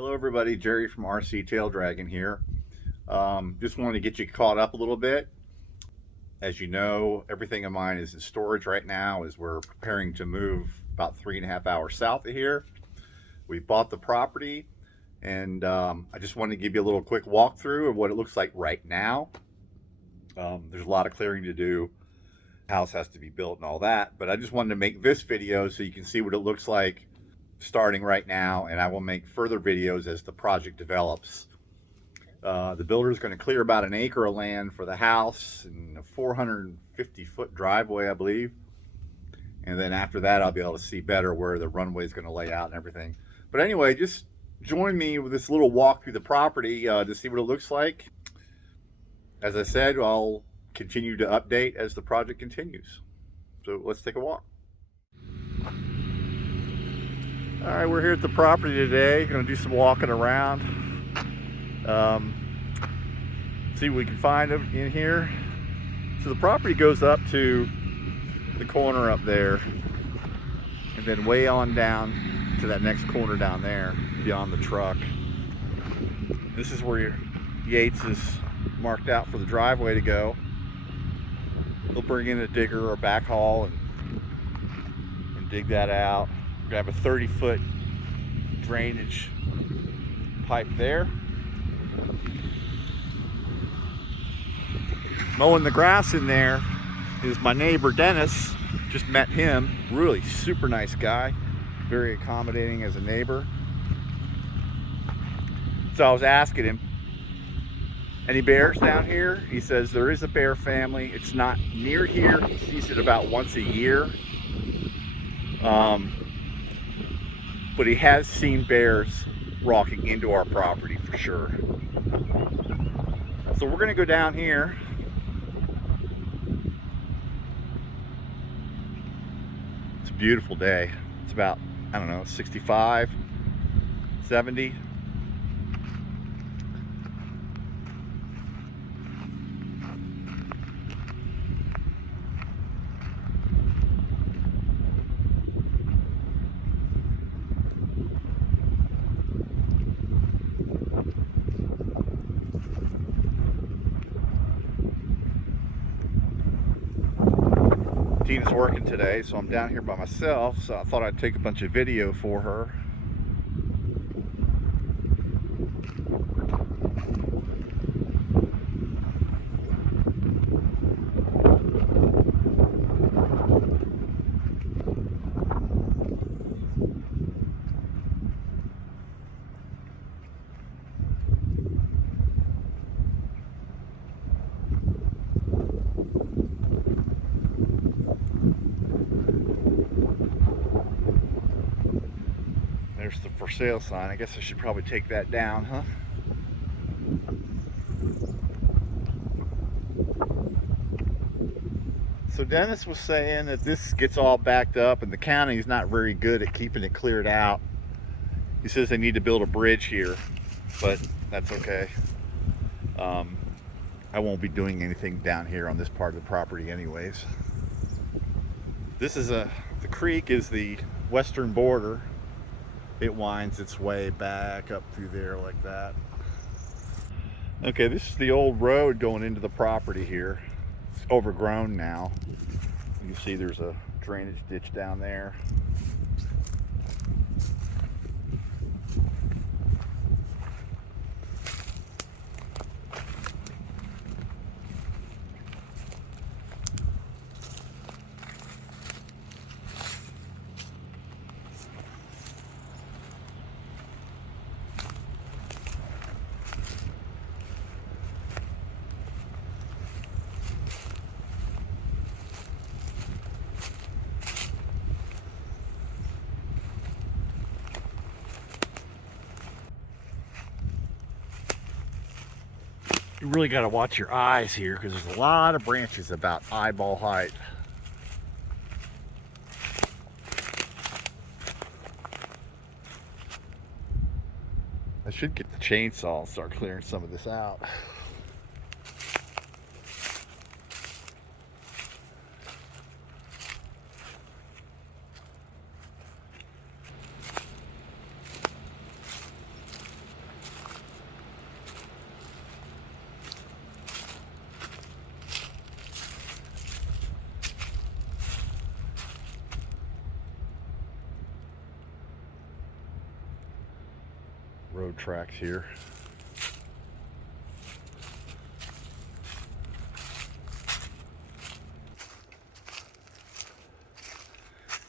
Hello everybody, Jerry from RC Taildraggin here. Just wanted to get you caught up a little bit. As you know, everything of mine is in storage right now as we're preparing to move about 3.5 hours south of here. We bought the property and I just wanted to give you a little quick walkthrough of what it looks like right now. There's a lot of clearing to do. House has to be built and all that, but I just wanted to make this video so you can see what it looks like starting right now, and I will make further videos as the project develops. The builder is going to clear about 1 acre of land for the house and a 450-foot driveway, I believe. And then after that, I'll be able to see better where the runway is going to lay out and everything. But anyway, just join me with this little walk through the property to see what it looks like. As I said, I'll continue to update as the project continues. So let's take a walk. All right, we're here at the property today. Going to do some walking around. See what we can find in here. So the property goes up to the corner up there, and then way on down to that next corner down there, beyond the truck. This is where Yates is marked out for the driveway to go. They'll bring in a digger or a backhaul and dig that out. We're gonna have a 30-foot drainage pipe there. Mowing the grass in there is my neighbor Dennis. Just met him. Really super nice guy. Very accommodating as a neighbor. So I was asking him, any bears down here? He says there is a bear family. It's not near here. He sees it about once a year. But he has seen bears walking into our property for sure. So we're gonna go down here. It's a beautiful day. It's about, I don't know, 65, 70. Tina's working today, so I'm down here by myself, so I thought I'd take a bunch of video for her. There's the for sale sign. I guess I should probably take that down, huh? So Dennis was saying that this gets all backed up and the county's not very good at keeping it cleared out. He says they need to build a bridge here, but that's okay. I won't be doing anything down here on this part of the property anyways. This is the creek is the western border. It winds its way back up through there like that. Okay, this is the old road going into the property here. It's overgrown now. You can see there's a drainage ditch down there. You really got to watch your eyes here because there's a lot of branches about eyeball height. I should get the chainsaw and start clearing some of this out. road tracks here.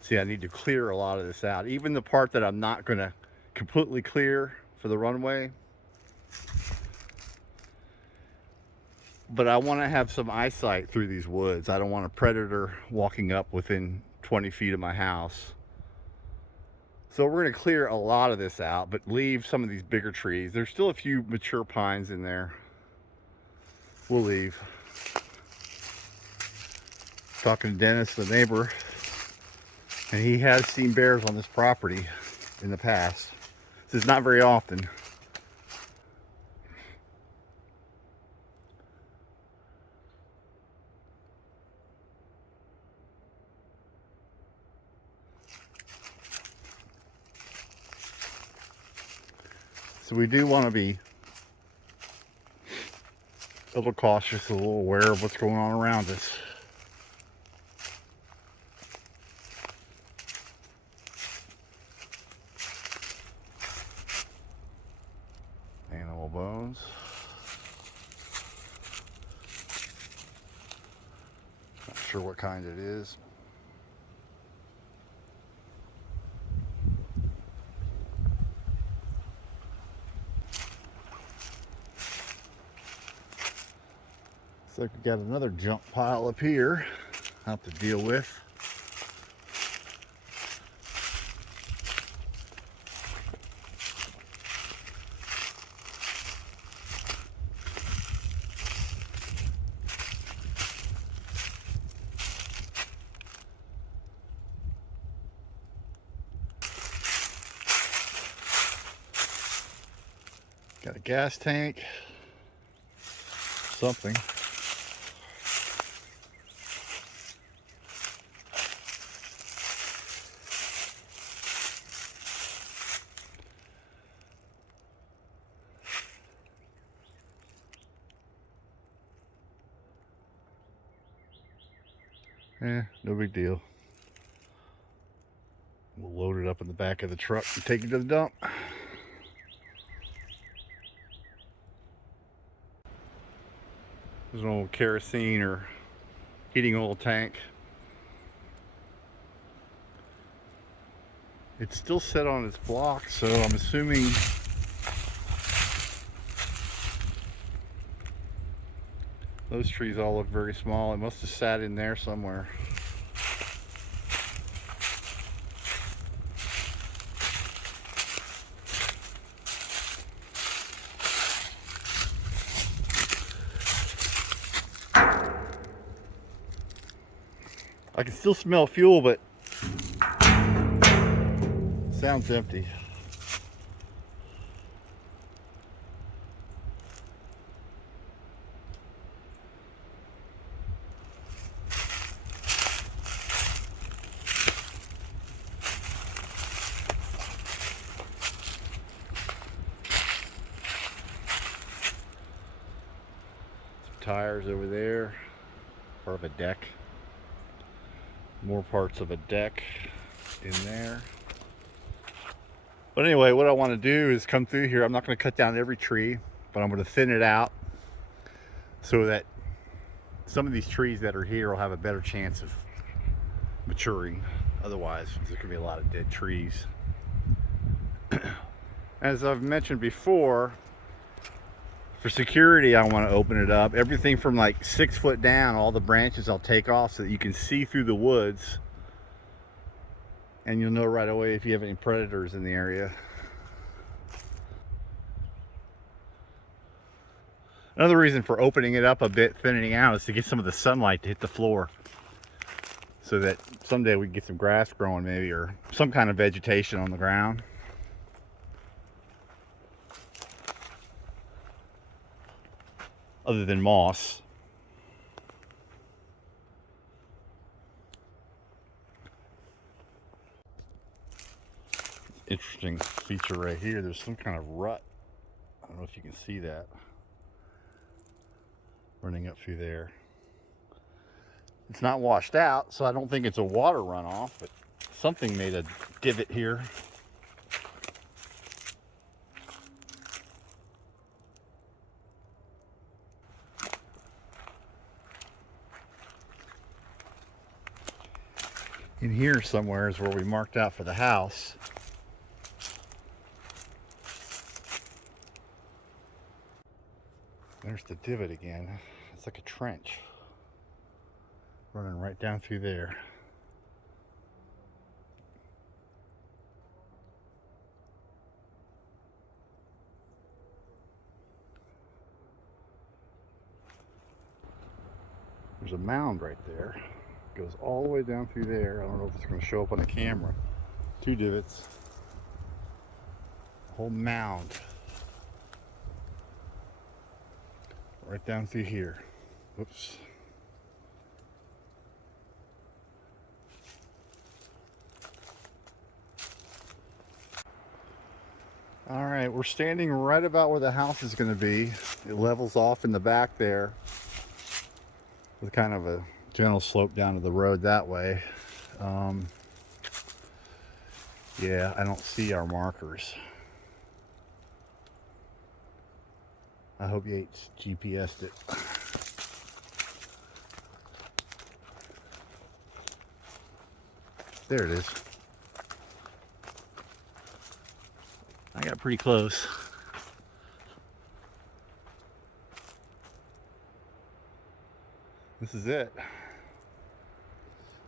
See, I need to clear a lot of this out. Even the part that I'm not going to completely clear for the runway. But I want to have some eyesight through these woods. I don't want a predator walking up within 20 feet of my house. So we're going to clear a lot of this out, but leave some of these bigger trees. There's still a few mature pines in there. We'll leave. Talking to Dennis, the neighbor, and he has seen bears on this property in the past. This is not very often. So we do want to be a little cautious, a little aware of what's going on around us. Animal bones. Not sure what kind it is. Looks like we got another junk pile up here I'll have to deal with. Got a gas tank, something. No big deal. We'll load it up in the back of the truck and take it to the dump. There's an old kerosene or heating oil tank. It's still set on its block, so I'm assuming those trees all look very small. It must have sat in there somewhere. I can still smell fuel, but sounds empty. Tires over there, part of a deck, more parts of a deck in there. But anyway, what I want to do is come through here. I'm not going to cut down every tree, but I'm going to thin it out so that some of these trees that are here will have a better chance of maturing. Otherwise, there's going to be a lot of dead trees. As I've mentioned before, for security, I want to open it up. Everything from like 6 foot down, all the branches I'll take off so that you can see through the woods. And you'll know right away if you have any predators in the area. Another reason for opening it up a bit, thinning out, is to get some of the sunlight to hit the floor. So that someday we can get some grass growing maybe, or some kind of vegetation on the ground. Other than moss. Interesting feature right here. There's some kind of rut. I don't know if you can see that. Running up through there. It's not washed out, so I don't think it's a water runoff, but something made a divot here. In here somewhere is where we marked out for the house. There's the divot again. It's like a trench running right down through there. There's a mound right there. It goes all the way down through there. I don't know if it's going to show up on the camera. 2 divots. A whole mound. Right down through here. Oops. All right, we're standing right about where the house is going to be. It levels off in the back there with kind of a gentle slope down to the road that way. Yeah, I don't see our markers. I hope Yates GPS'd it. There it is. I got pretty close. This is it.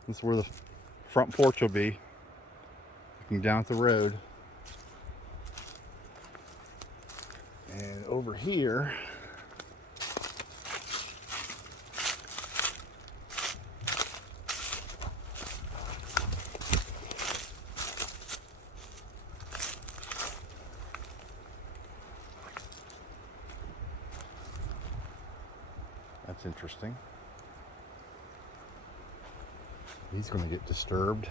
This is where the front porch will be. Looking down at the road. And over here, that's interesting. He's going to get disturbed.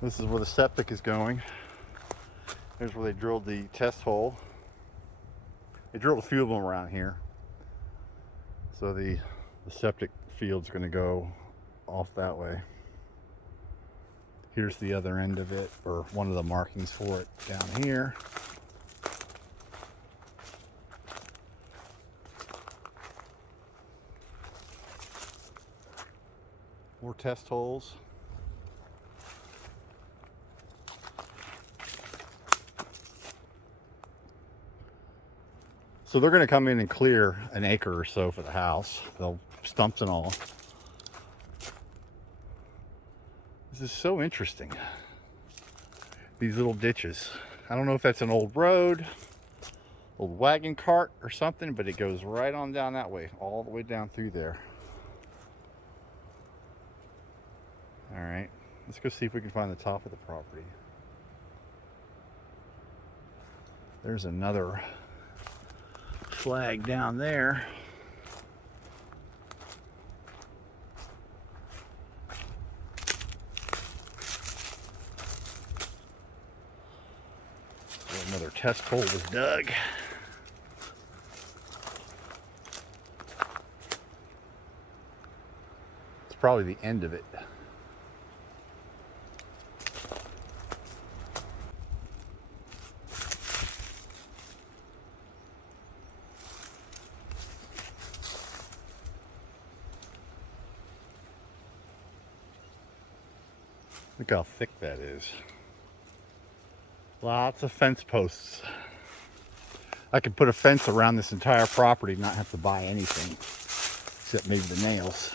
This is where the septic is going. There's where they drilled the test hole. They drilled a few of them around here. So the septic field's going to go off that way. Here's the other end of it, or one of the markings for it down here. More test holes. So they're going to come in and clear an acre or so for the house. They'll stumps and all. This is so interesting. These little ditches. I don't know if that's an old road, old wagon cart or something, but it goes right on down that way, all the way down through there. All right, let's go see if we can find the top of the property. There's another flag down there. Another test hole was dug. It's probably the end of it. Look how thick that is. Lots of fence posts. I could put a fence around this entire property and not have to buy anything except maybe the nails.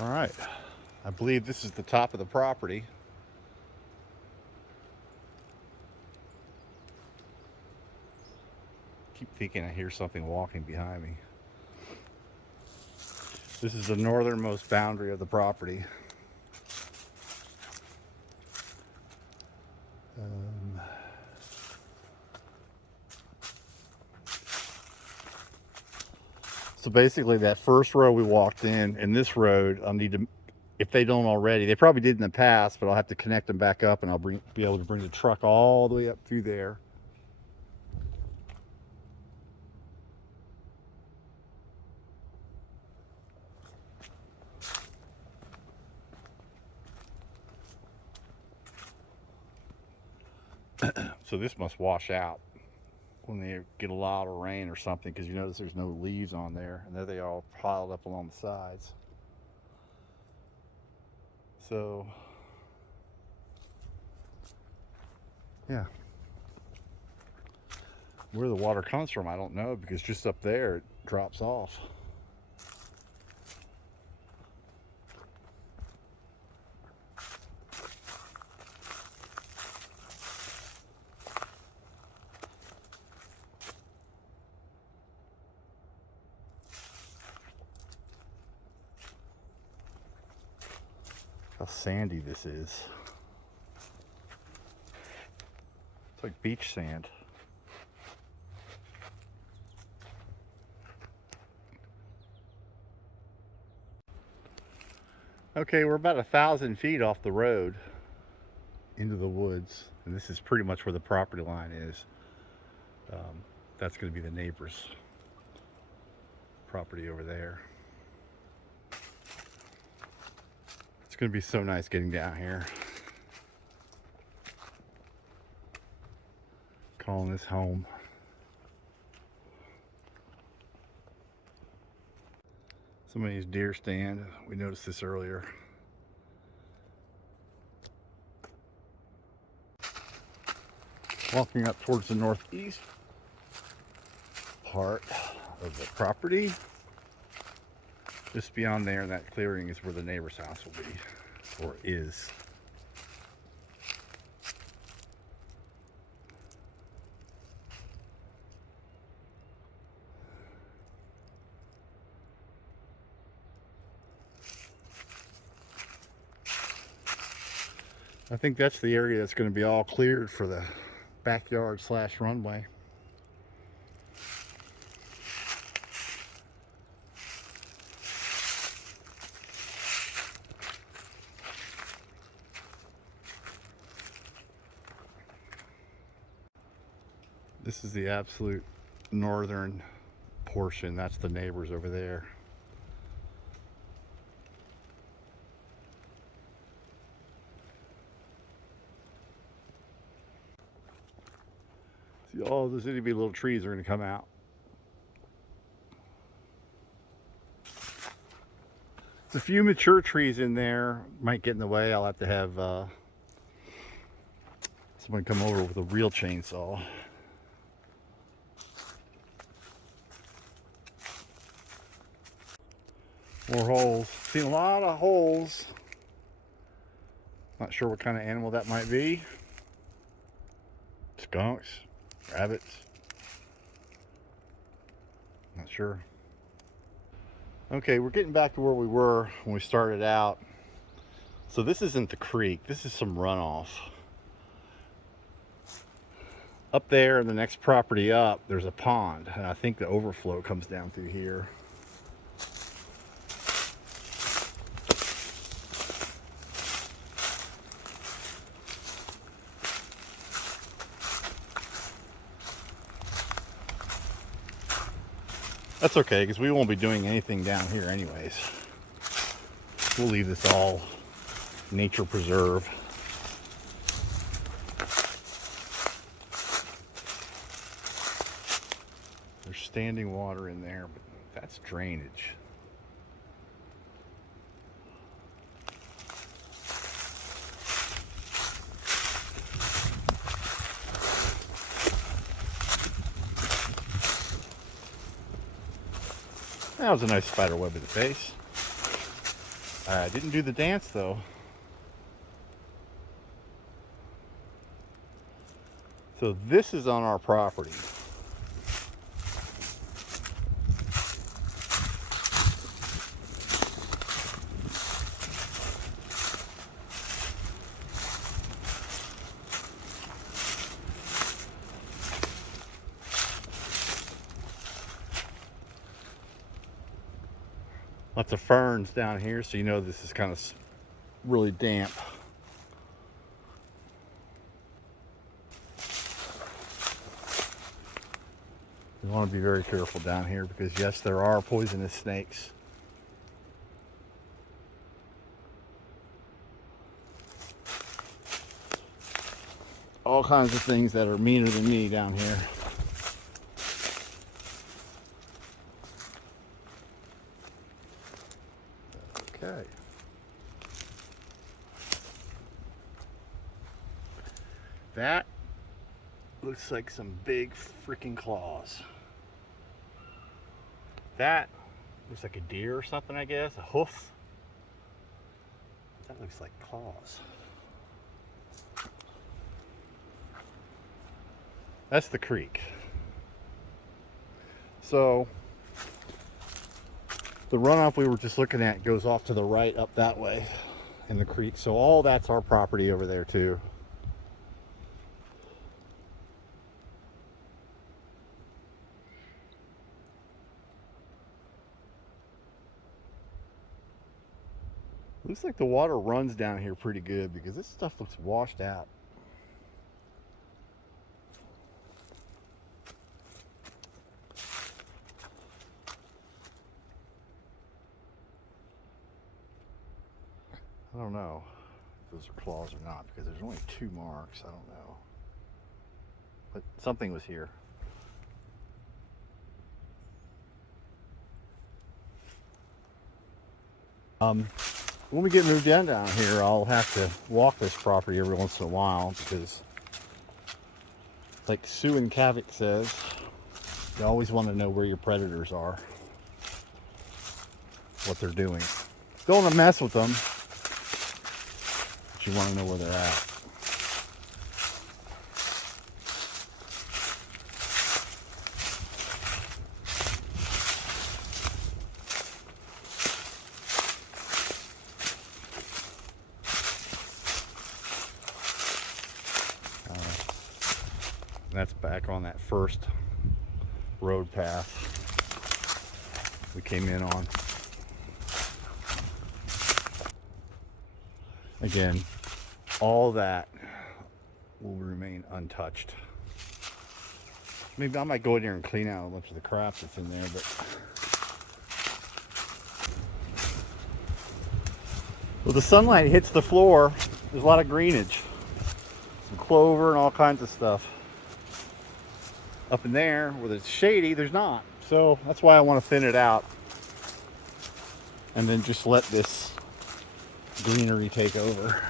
All right, I believe this is the top of the property. Keep thinking I hear something walking behind me. This is the northernmost boundary of the property. So basically that first row we walked in, and this road, I'll need to, if they don't already, they probably did in the past, but I'll have to connect them back up, and I'll be able to bring the truck all the way up through there. So this must wash out when they get a lot of rain or something, because you notice there's no leaves on there, and there they all piled up along the sides. So yeah, where the water comes from I don't know, because just up there it drops off. How sandy this is. It's like beach sand. Okay, we're about 1,000 feet off the road into the woods, and this is pretty much where the property line is. That's going to be the neighbor's property over there. It's going to be so nice getting down here. Calling this home. Somebody's deer stand. We noticed this earlier. Walking up towards the northeast part of the property. Just beyond there, that clearing is where the neighbor's house will be, or is. I think that's the area that's going to be all cleared for the backyard / runway. This is the absolute northern portion. That's the neighbors over there. See, all those itty bitty little trees are going to come out. There's a few mature trees in there, might get in the way. I'll have to have someone come over with a real chainsaw. More holes. Seen a lot of holes. Not sure what kind of animal that might be. Skunks, rabbits. Not sure. Okay, we're getting back to where we were when we started out. So this isn't the creek, this is some runoff. Up there in the next property up, there's a pond, and I think the overflow comes down through here. That's okay, because we won't be doing anything down here anyways. We'll leave this all nature preserve. There's standing water in there, but that's drainage. That was a nice spider web in the face. I didn't do the dance though. So this is on our property. Lots of ferns down here, so you know this is kind of really damp. You want to be very careful down here because yes, there are poisonous snakes. All kinds of things that are meaner than me down here. Okay. That looks like some big freaking claws. That looks like a deer or something, I guess. A hoof. That looks like claws. That's the creek. So the runoff we were just looking at goes off to the right up that way in the creek. So all that's our property over there too. Looks like the water runs down here pretty good because this stuff looks washed out. I don't know if those are claws or not because there's only 2 marks. I don't know. But something was here. When we get moved in down here, I'll have to walk this property every once in a while because, like Sue and Kavik says, you always want to know where your predators are, what they're doing. Don't want to mess with them, but you want to know where they're at. That's back on that first road path we came in on. Again, all that will remain untouched. Maybe I might go in there and clean out a bunch of the crap that's in there, but well, the sunlight hits the floor. There's a lot of greenage, some clover and all kinds of stuff. Up in there where it's shady, there's not. So that's why I want to thin it out and then just let this greenery take over.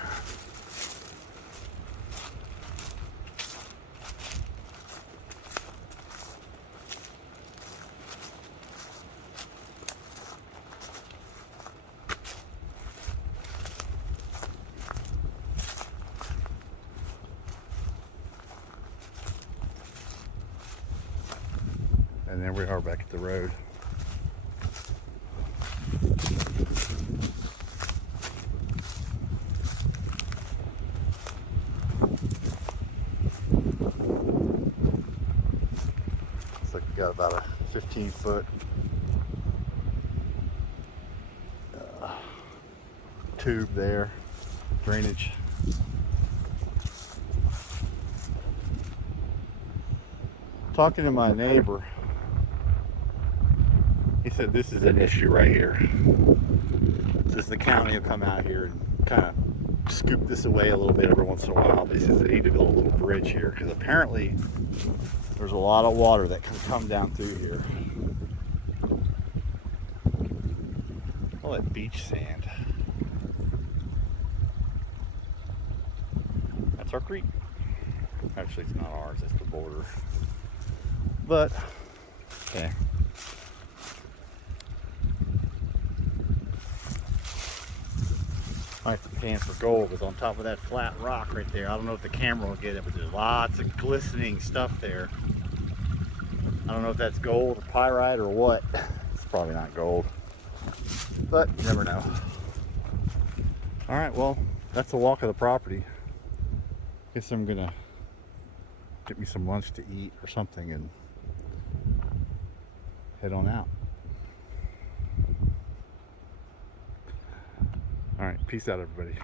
And there we are back at the road. Looks like we got about a 15-foot tube there, drainage. Talking to my neighbor, he said this is an issue right here. Says the county will come out here and kind of scoop this away a little bit every once in a while. But he says they need to build a little bridge here because apparently there's a lot of water that can come down through here. All that beach sand. That's our creek. Actually, it's not ours, it's the border. But, okay. My pan for gold was on top of that flat rock right there. I don't know if the camera will get it, but there's lots of glistening stuff there. I don't know if that's gold or pyrite or what. It's probably not gold, but you never know. All right, well, that's the walk of the property. Guess I'm gonna get me some lunch to eat or something and head on out. All right, peace out, everybody.